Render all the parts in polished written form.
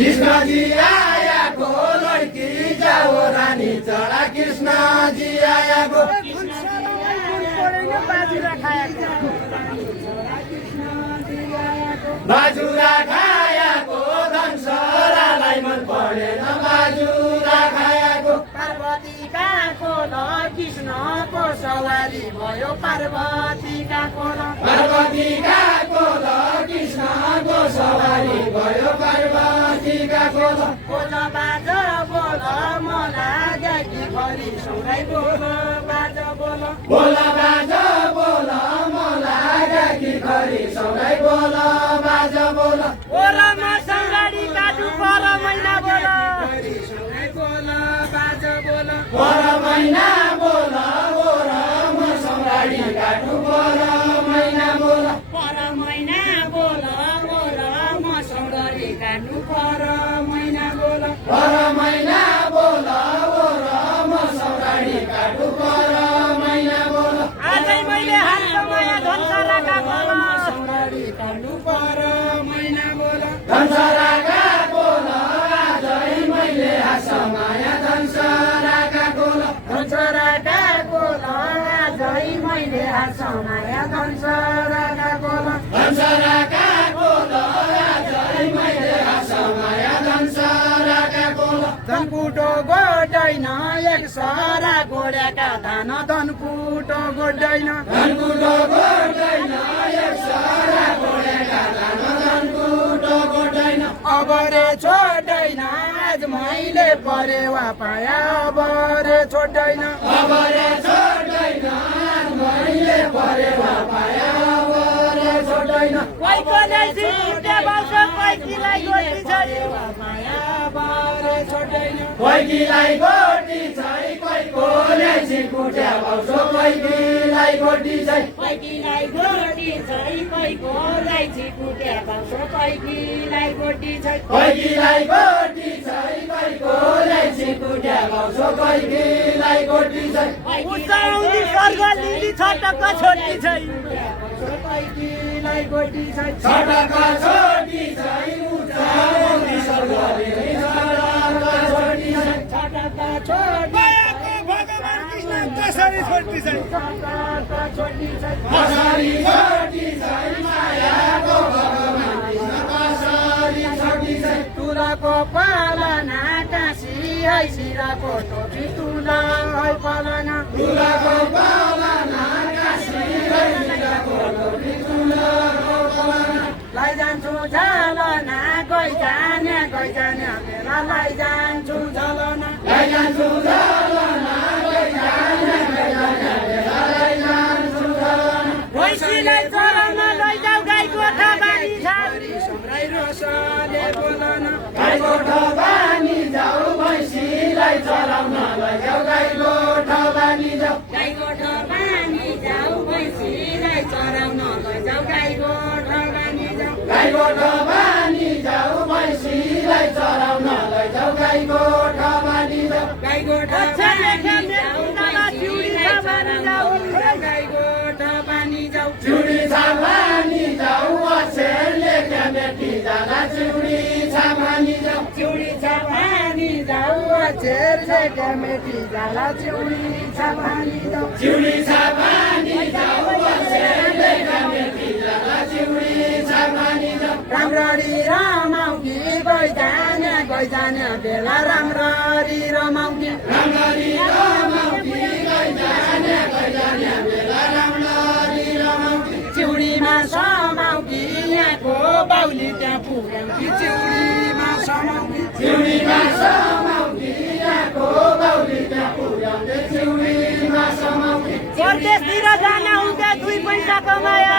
कृष्णजी आयाको लड्की जाओ रानी चढा कृष्णजी आयाको बाजुरा खायाको धनसरालाई मन परेन बाजुरा खायाको पार्वतीका खोल कृष्णको सवारी भयो पार्वतीका खोल पार्वतीका खोल कृष्णको सवारी भयो पार्वतीका खोल बोल बाज बोल मलाई घरि सँगै बोल बाज बोल बोल बाज बोल मलाई घरि सँगै बोल बाज बोल ओरमा सङ्गाडी काटु पर महिना बोल सँगै बोल बाज बोल पर महिना बोल ओरमा सङ्गाडी काटु पर महिना बोल पर महिना बोल ओरमा सङ्गाडी काटु पर महिना बोल पर महिना बोल ओरमा सङ्गाडी काटु पर महिना बोल आजै मैले हातको माया धनसराका बोल सङ्गाडी काटु पर महिना बोल धनसराका बोल आजै मैले हासमाया धनसराका बोल धनसराका बोल आजै मैले हासमाया धनसराका बोल धनसराका बोल आजै मैले हासमाया धनसराका बोल धनकुटो गोड्दैन एक सरा गोड्याका धान धनकुटो गोड्दैन धनकुटो गोड्दैन एक सरा गोडेका धान धनकुटो गोड्दैन अबरे छोड्दैन आज मैले परेवा पाया अबरे छोड्दैन अबरे छोड्दैन मैले परेवा पाया अबरे छोड्दैन कोहीको ल्याइसी उठ्ने बल्छ कोहीलाई गोटी छ पाया अबरे छोड्दैन कोहीलाई गोटी छै कोहीको ल्याइसी कुट्या भाउसो कोहीलाई गोटी छै कोहीलाई गोटी छै कोहीको ल्याइसी कुट्या भाउसो कोहीलाई गोटी छै कोहीलाई गोटी छै कोहीको ल्याइसी कुट्या भाउसो कोहीलाई गोटी छै उचाउँदी स्वर्ग लिली छटक छोटी छै कोहीलाई गोटी छै छटक छोटी छै उचाउँदी स्वर्गले छटक छोटी छै छटक छोटी भगवान कृष्ण कसरी छोड्ती छै कसरी छोटी छै मायाको भगवान कृष्ण कसरी छोटी छै तुलाको पालना काशी है शिरको टोपी तुला है पालना तुलाको पालना काशी है शिरको टोपी तुलाको पालना लैजान्छु झलना गइजाने बेला लैजान्छु झलना लैजान्छु झलना लैजाने बेला लैजान्छु झलना भैँसीलाई चराउन लैजाऊ गाई गोठा बारी छ सम्राई रसले बोलन गाई गोठा बानी जाऊ भैँसीलाई चराउन लैजाऊ गाई गोठा बानी जाऊ गाई गोठा बानी जाऊ भैँसीलाई चराउन लैजाऊ गाई गोठा बानी जाऊ गाई गोठा बानी जाऊ भैँसीलाई चराउन लैजाऊ गाई गोठा बानी जाऊ गाई गोठा बानी जाऊ भैँसीलाई चराउन गाई गोठा बानी जाऊ चिउडी छापानी जाऊ अछेलले क्यामेटी जाला चिउडी छापानी जाऊ चिउडी छापानी जाऊ अछेलले क्यामेटी जाला चिउडी छापानी जाऊ चिउडी छापानी जाऊ अछेलले क्यामेटी जाला चिउडी छापानी जाऊ राम्ररी रमाऊ कि गइजाने बेला राम्ररी रमाऊ कि राम्ररी रमाऊ कि गइजाने बेला राम्ररी रमाऊ कि चिउडीमा समाऊ कि यहाँको बाउली त्यहाँ पुग्यौँ कि चिउडीमा समाऊ कि चिउडीमा समाऊ कि यहाँको बाउली त्यहाँ पुग्यौँ कि चिउडीमा समाऊ कि परदेशतिर जान हुँदा दुई पैसा कमाया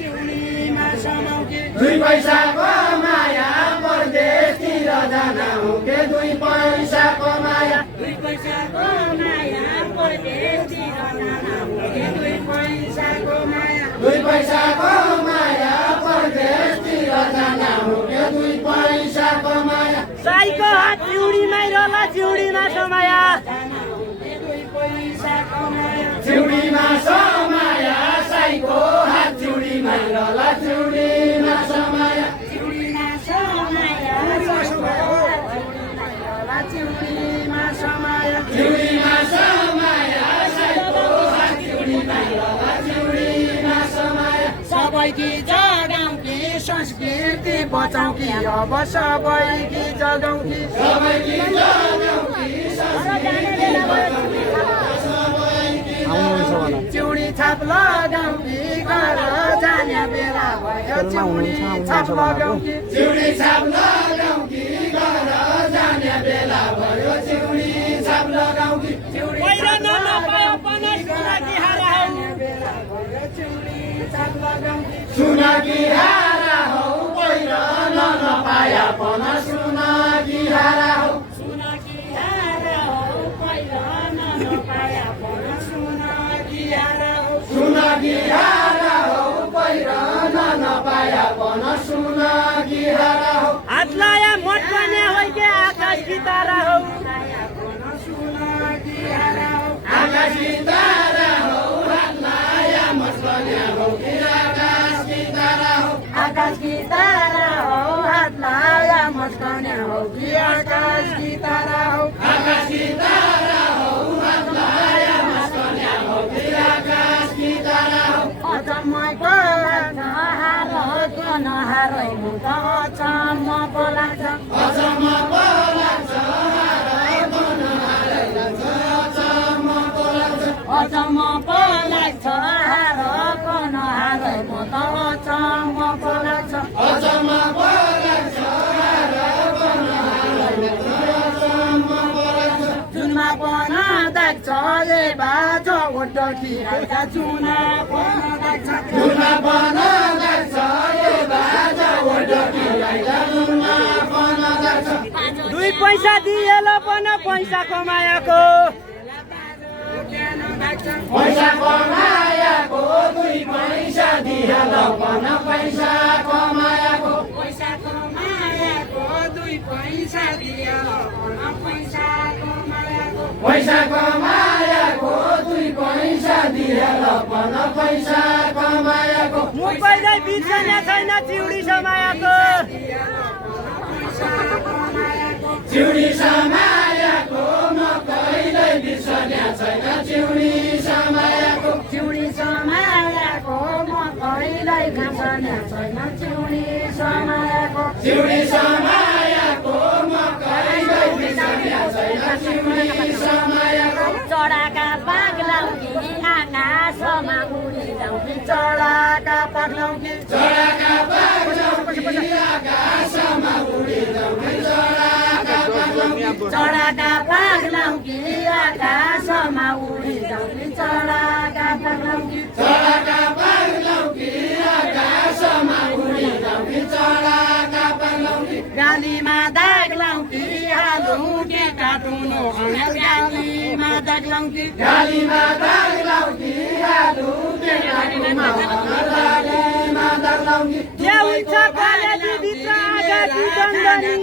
चिउडीमा समाऊ कि दुई पैसा कमाया परदेशतिर जान हुँके दुई पैसा कमाया दुई पैसा कमाया परदेशतिर जान हुँके दुई पैसा कमाया दुई पैसा कमाया परदेशतिर जान हुँके दुई पैसा कमाया साईको हात चिउडीमै रहला चिउडीमा समाया चिउडीमा समाया साईको हात चिउडीमा रहला चिउडीमा समाया कि जगाउँ कि संस्कृति बचाउँ कि अब सबै कि जगाउँ कि चिउडी छाप लगाउँ कि घर जाने बेला भयो चिउडी छाप लगाउँ कि पहिला नपायो पनि सुना कि हारा हौ सुना कि हारा हौ पहिरो नपाया पन सुना कि हारा हौ सुना कि हारा हौ पहिला नपाया पन सुना कि हारा हौ सुना कि हारा हौ पहिरो नपाया पन सुना कि हारा हौ हात लाया मत बने होइ के आकाश की तारा हौ आकाश की तारा हौ हात लाया मत बने हौ कि आकाश की तारा हौ आकाश की तारा हौ हात लाया मस्कने हौ कि आकाश की तारा हौ आकाश की तारा हौ हात लाया मत बने हौ कि आकाश की तारा हौ अचम्मको नहारो नहारै मुख अचम्म पो लाग्छ अचम्म पो लाग्छ हारेको नहारै लाग्छ अचम्म पो लाग्छ अचम्म पो लाग्छ हारको नहारै मुख अचम्म पो लाग्छ अचम्म पो लाग्छ हारेको नहारै लाग्छ अचम्म पो लाग्छ चुनमा पन दाग्छ ए बाजो उठो खिराइका चुना पन दाग्छ जुना पन लाग्छ ए बाजा ओढो किराइका जुना पन लाग्छ 2 पैसा दिएला पनि पैसा कमाएको पैसा कमाएको 2 पैसा दिएल पन पैसा कमाएको पैसा कमाएको 2 पैसा दियो पैसा कमाएको पैसा कमाएको 2 पैसा दिएल पन पैसा कमाएको म कहिल्यै बिर्सने छैन चिउडी समाएको चिउडी समाएको म कहिल्यै बिर्सने छैन चिउडी समाएको चिउडी समाएको म कहिल्यै खाने छैन चिउडी समाएको चिउडी समाएको म कहिल्यै बिर्सने छैन चिउडी समाएको चढाका पाग्लाउ कि आकाशमा उडी जाउँ कि चढाका पाग्लाउ कि चढाका पाग्लाउ कि आकाशमा उडी जाउँ कि चढाका पाग्लाउ कि चढाका पाग्लाउ कि आकाशमा उडी जाउँ कि चढाका पाग्लाउ कि चढाका पाग्लाउ कि आकाशमा उडी जाउँ कि चढाका पाग्लाउ कि गालीमा दाग लाउँ कि हालौँ कि काटुनो अनेल गालीमा दाग लाउँ कि गालीमा दाग लाउँ कि हालौँ कि काटुनो गालीमा दाग लाउँ कि के हुन्छ कलेजी भित्र आगाकी दन्दनी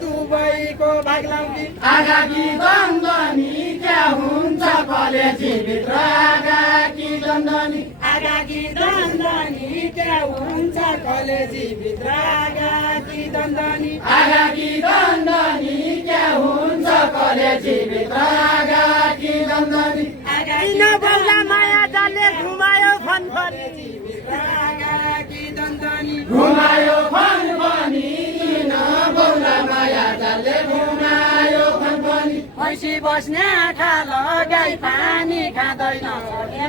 दुबईको भाग लाउँ कि आगाकी दन्दनी क्या हुन्छ कलेजी भित्र आगाकी दन्दनी आगाकी दन्दनी के हुन्छ कलेजी भित्र आगाकी दन्दनी आगाकी दन्दनी क्या हुन्छ कलेजी भित्र आगाकी दन्दनी किन बौला माया जाले घुमायो फनफनी आगाकी दन्दनी घुमायो फनफनी किन बौला माया जाले घुमायो फनफनी भैँसी बस्ने खाल गाई पानी खाँदैन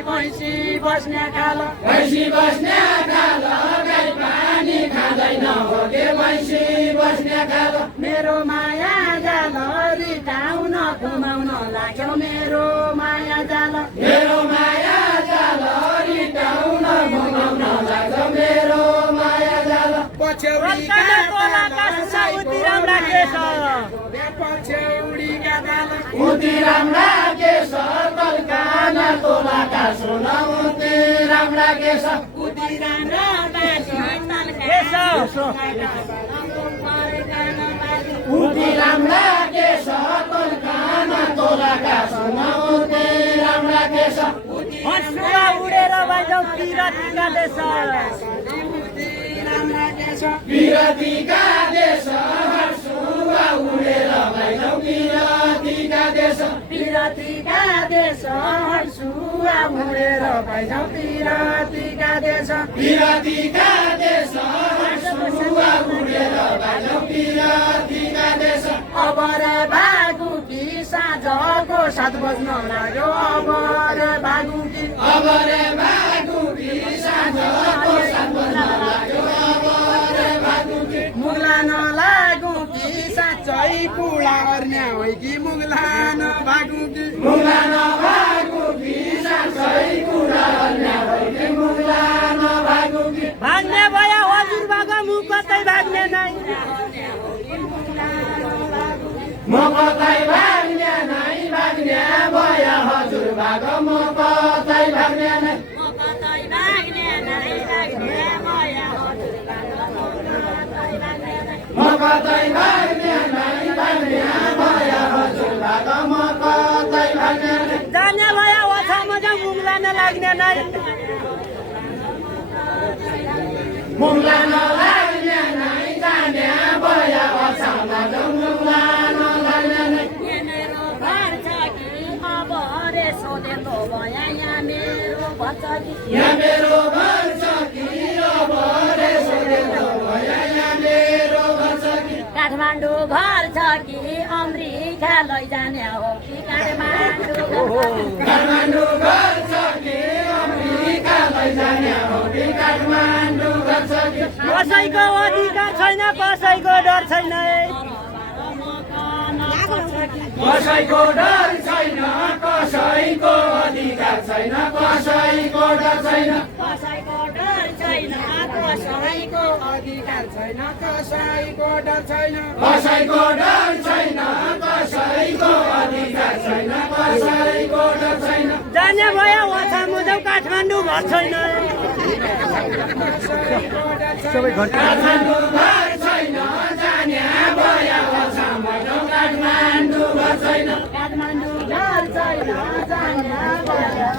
भैँसी बस्ने खाल भैँसी बस्ने खाल गाई पानी खाँदैन हो के भैँसी बस्ने खाल मेरो माया जाल रिटाउन घुमाउन लाग्यो मेरो माया जाल मेरो माया जाल रिटाउन घुमाउन लाग्यो मेरो माया जाल पछ्यौरीका उति राम्रा केश पछ्यौरीका जाल उति राम्रा केश कल्काना तोलाका सोना उति राम्रा केश उति राम्रा उति राम्रा केश कल्काना तोलाका सोना उति राम्रा केश हँसुवा उडेर बाइजाउ पिरतीका देश विरतीका देश हर्षुवा उडेर भैलौ विरतीका देश देश पिरातीका देश हर्सुवा उडेर भइजाउँ पिरातीका देश पिरातीका देश हर्सुवा उडेर भइजाउँ पिरातीका देश अब रे भागु कि साँझको 7 बज्न लाग्यो अब रे भागु कि अब रे भागु कि साँझको 7 बज्न लाग्यो अब रे भागु कि मुगला नलागु कि साँच्चै कुडा अर्न्या होइ कि मुगला नभागु कि मुगला नभागु कि साँच्चै कुरा अर्न्या होइ कि मुगला नभागु कि भाग्ने भयो हजुरबाको मुख कतै भाग्ने नै म कतै भाग्ने नै भाग्ने भयो हजुरबाको म कतै भाग्ने नै म कतै भाग्ने नै भाग्ने भयो हजुरबाको म कतै भाग्ने नै जाने भयो ओछामा चाहिँ मुग्ला नलाग्ने नै मुगला नलाग्ने नै जाने भयो अछामा मुगला नलाग्ने नै मेरो घर छ कि अब रे सोधेको भयो यहाँ मेरो घर छ कि यहाँ मेरो घर छ कि अब रे सोधेको भयो यहाँ मेरो घर छ कि काठमाडौँ घर छ कि अमेरिका लैजाने हो कि काठमाडौँ घर छ कि अमेरिका लैजाने हो कि काठमाडौँ घर छ कि कसैको अधिकार छैन कसैको डर छैन कसैको डर छैन कसैको अधिकार छैन कसैको डर छैन कसैको डर छैन कसैको अधिकार छैन कसैको डर छैन कसैको डर छैन कसैको अधिकार छैन कसैको डर छैन जाने भयो ओछामा चाहिँ काठमाडौँ घर छैन काठमाडौँ घर छैन जाने भयो अछामा काठमाडौँ घर छैन काठमाडौँ घर छैन जाने भयो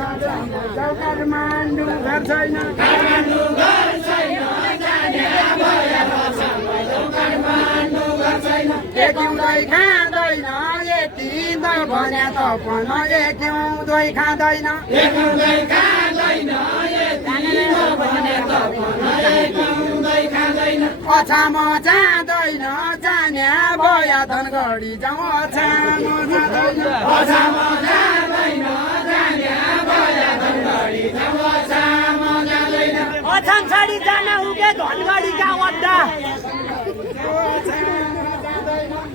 काठमाडौँ घर छैन काठमाडौँ घर छैन जाने भयो अछामा काठमाडौँ घर छैन एकिउँदै खाँदैन यति नै भने त भन एकिउँदै खाँदैन एकिउँदै खाँदैन यति भने त भन एकिउँदै खाँदैन अछामा जाँदैन जाने भयो धनगढी जाउँ अछामा जाँदैन अछामा जाँदैन जाने भयो धनगढी जाउँ अछामा जाँदैन अछाम छाडी जान उके धनगढीका अड्डा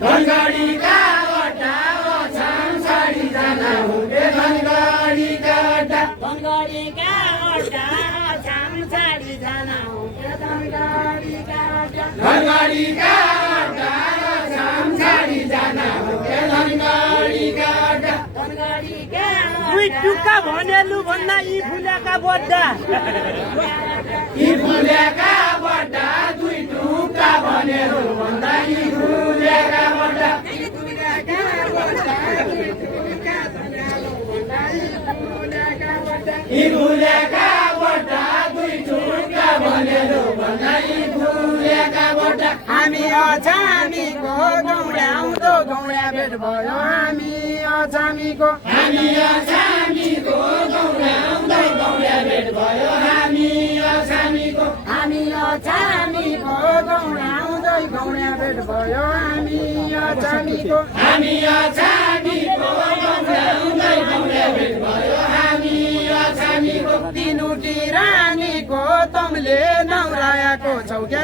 धनगढीका अड्डा अछाम छाडी जान हुँदै धनगढीका अड्डा धनगढीका अड्डा अछाम छाडी जान हुन्थ्यो धनगढीका अड्डा धनगढीका अड्डा अछाम छाडी जान हुँदै धनगढीका अड्डा धनगढीका दुई टुक्का भनेलु भन्दा यी फुलेका बड्डा यी फुलेका बड्डा दुई टुक्का भनेर भन्दा यी फुलेका बड्डा यी फुलेका बड्डा दुई टुक्का भनेर भन्दा यी फुलेका बड्डा हामी अछामीको गौड्याउँदो गौड्या भेट भयो हामी अछामीको हामी अछामीको गौड्याउँदै गौड्या भेट भयो हामी अछामीको हामी अछामीको गौड्याउँदै गौड्या भेट भयो हामी अछामीको हामी अछामीको गौड्याउँदै गौड्या भेट भयो हामी अछामीको तिनुकी रानीको तमले नौरायाको छौ क्या